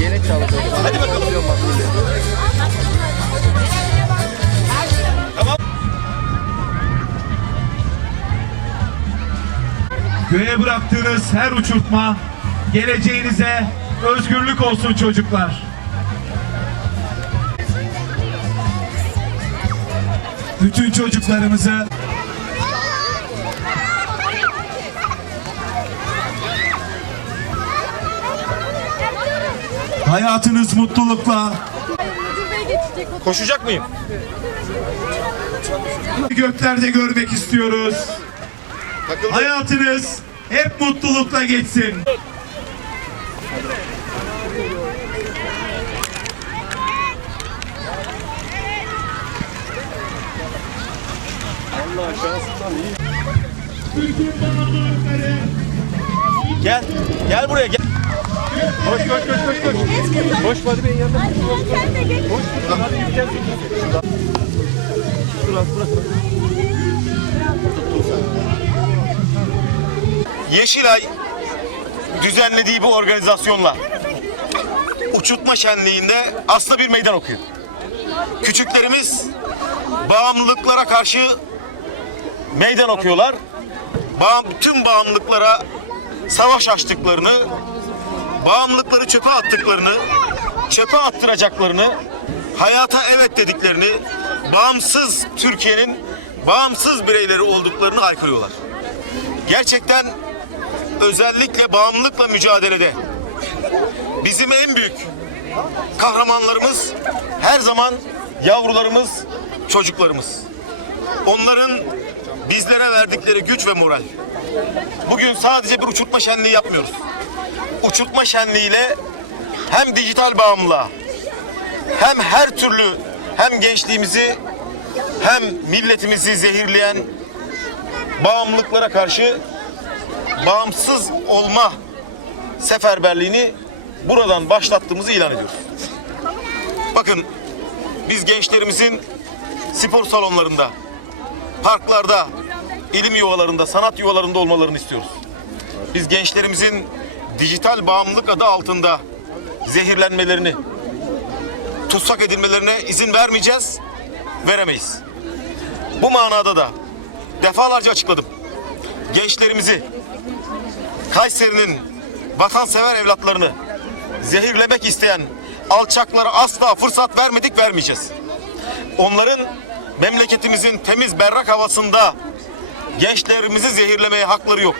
Gene çaldı. Hadi bakalım. Göğe bıraktığınız her uçurtma geleceğinize özgürlük olsun çocuklar. Bütün çocuklarımızı hayatınız mutlulukla Koşacak mıyım? göklerde görmek istiyoruz. Hayatınız hep mutlulukla geçsin. Gel. Gel buraya gel. Koş koş koş koş koş. Koş Fadi Bey'in yanına. Sen de geç. Yeşilay düzenlediği bu organizasyonla uçurtma şenliğinde aslında bir meydan okuyor. Küçüklerimiz bağımlılıklara karşı meydan okuyorlar. Bağım, tüm bağımlılıklara savaş açtıklarını, bağımlılıkları çöpe attıklarını, çöpe attıracaklarını, hayata evet dediklerini, bağımsız Türkiye'nin bağımsız bireyleri olduklarını aykırıyorlar. Gerçekten özellikle bağımlılıkla mücadelede bizim en büyük kahramanlarımız her zaman yavrularımız, çocuklarımız. Onların bizlere verdikleri güç ve moral. Bugün sadece bir uçurtma şenliği yapmıyoruz. Uçurtma şenliğiyle hem dijital bağımlılığa hem her türlü hem gençliğimizi hem milletimizi zehirleyen bağımlılıklara karşı bağımsız olma seferberliğini buradan başlattığımızı ilan ediyoruz. Bakın biz gençlerimizin spor salonlarında, parklarda, ilim yuvalarında, sanat yuvalarında olmalarını istiyoruz. Biz gençlerimizin dijital bağımlılık adı altında zehirlenmelerini, tutsak edilmelerine izin vermeyeceğiz, veremeyiz. Bu manada da defalarca açıkladım. Gençlerimizi, Kayseri'nin vatansever evlatlarını zehirlemek isteyen alçaklara asla fırsat vermedik, vermeyeceğiz. Onların memleketimizin temiz berrak havasında gençlerimizi zehirlemeye hakları yok.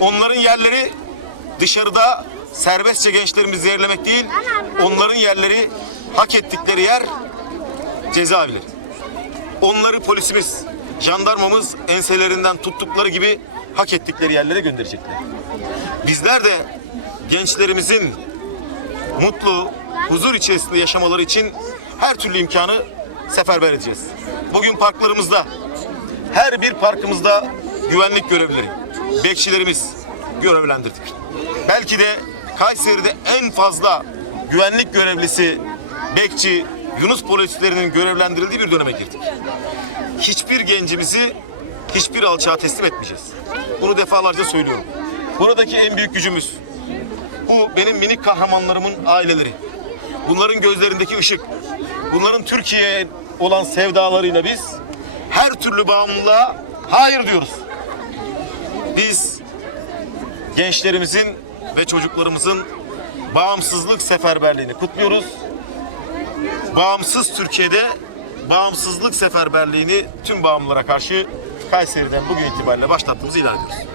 Onların yerleri dışarıda serbestçe gençlerimizi zehirlemek değil, onların yerleri hak ettikleri yer cezaevleri. Onları polisimiz, jandarmamız enselerinden tuttukları gibi hak ettikleri yerlere gönderecekler. Bizler de gençlerimizin mutlu, huzur içerisinde yaşamaları için her türlü imkanı seferber edeceğiz. Bugün parklarımızda, her bir parkımızda güvenlik görevlileri, bekçilerimiz görevlendirdik. Belki de Kayseri'de en fazla güvenlik görevlisi, bekçi, Yunus polislerinin görevlendirildiği bir döneme girdik. Hiçbir gencimizi hiçbir alçağa teslim etmeyeceğiz. Bunu defalarca söylüyorum. Buradaki en büyük gücümüz bu benim minik kahramanlarımın aileleri. Bunların gözlerindeki ışık, bunların Türkiye'ye olan sevdalarıyla biz her türlü bağımlılığa hayır diyoruz. Biz gençlerimizin ve çocuklarımızın bağımsızlık seferberliğini kutluyoruz. Bağımsız Türkiye'de bağımsızlık seferberliğini tüm bağımlılara karşı Kayseri'den bugün itibariyle başlattığımızı ilan ediyoruz.